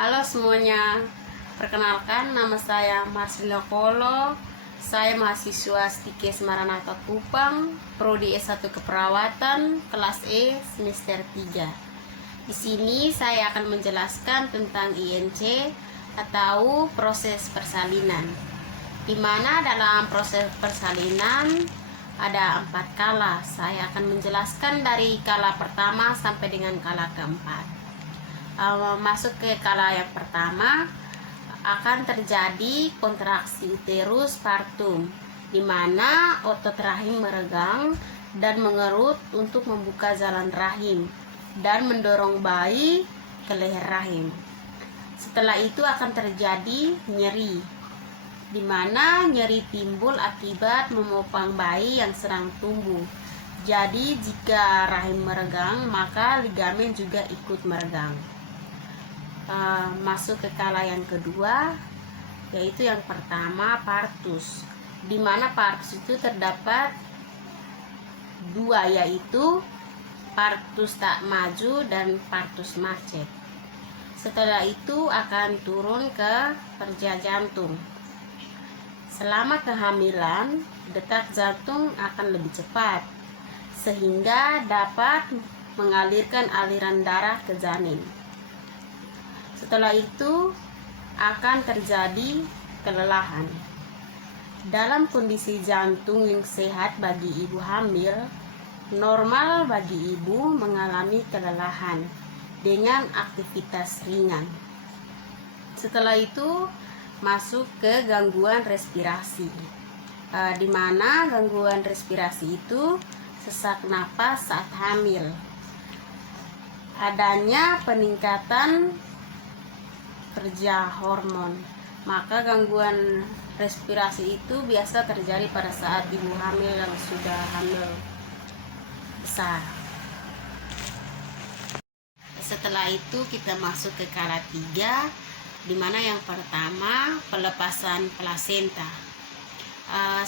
Halo semuanya, perkenalkan nama saya Marcella Kolo. Saya mahasiswa Stikes Maranatha Kupang, Prodi S1 Keperawatan, kelas E, semester 3. Di sini saya akan menjelaskan tentang INC atau proses persalinan. Di mana dalam proses persalinan ada 4 kala. Saya akan menjelaskan dari kala pertama sampai dengan kala keempat. Masuk ke kala yang pertama, akan terjadi kontraksi uterus partum, di mana otot rahim meregang dan mengerut untuk membuka jalan rahim dan mendorong bayi ke leher rahim. Setelah itu akan terjadi nyeri, di mana nyeri timbul akibat memopang bayi yang sedang tumbuh. Jadi jika rahim meregang, maka ligamen juga ikut meregang. Masuk ke kala yang kedua, yaitu yang pertama partus, di mana partus itu terdapat 2, yaitu partus tak maju dan partus macet. Setelah itu akan turun ke kerja jantung. Selama kehamilan, detak jantung akan lebih cepat sehingga dapat mengalirkan aliran darah ke janin. Setelah itu akan terjadi kelelahan. Dalam kondisi jantung yang sehat bagi ibu hamil, normal bagi ibu mengalami kelelahan dengan aktivitas ringan. Setelah itu masuk ke gangguan respirasi, di mana gangguan respirasi itu sesak napas saat hamil, adanya peningkatan kerja hormon. Maka gangguan respirasi itu biasa terjadi pada saat ibu hamil yang sudah hamil besar. Setelah itu kita masuk ke kala 3, di mana yang pertama pelepasan plasenta.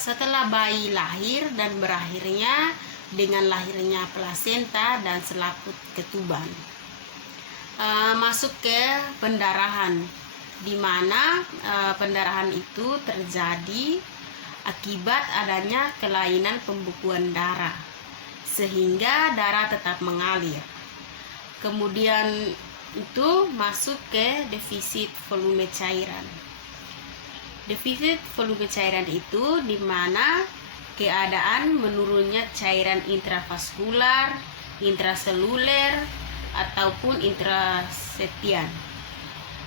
Setelah bayi lahir dan berakhirnya dengan lahirnya plasenta dan selaput ketuban. Masuk ke pendarahan, di mana pendarahan itu terjadi akibat adanya kelainan pembekuan darah sehingga darah tetap mengalir. Kemudian itu masuk ke defisit volume cairan. Defisit volume cairan itu di mana keadaan menurunnya cairan intravaskular, intraseluler ataupun intrasetian,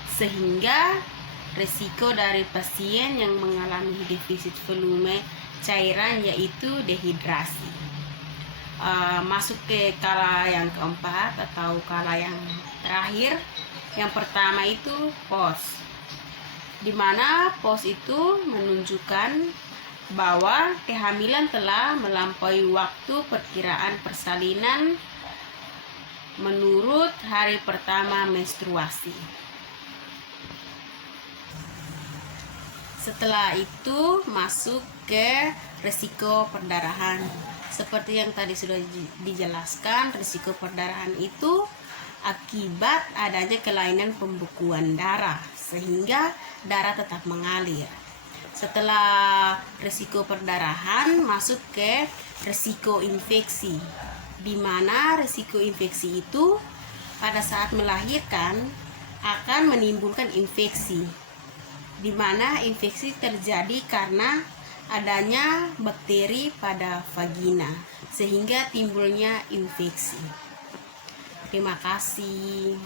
sehingga resiko dari pasien yang mengalami defisit volume cairan yaitu dehidrasi. Masuk ke kala yang keempat atau kala yang terakhir. Yang pertama itu pos, di mana pos itu menunjukkan bahwa kehamilan telah melampaui waktu perkiraan persalinan menurut hari pertama menstruasi. Setelah itu masuk ke risiko perdarahan. Seperti yang tadi sudah dijelaskan, risiko perdarahan itu akibat adanya kelainan pembekuan darah sehingga darah tetap mengalir. Setelah risiko perdarahan masuk ke risiko infeksi, di mana risiko infeksi itu pada saat melahirkan akan menimbulkan infeksi, di mana infeksi terjadi karena adanya bakteri pada vagina sehingga timbulnya infeksi. Terima kasih.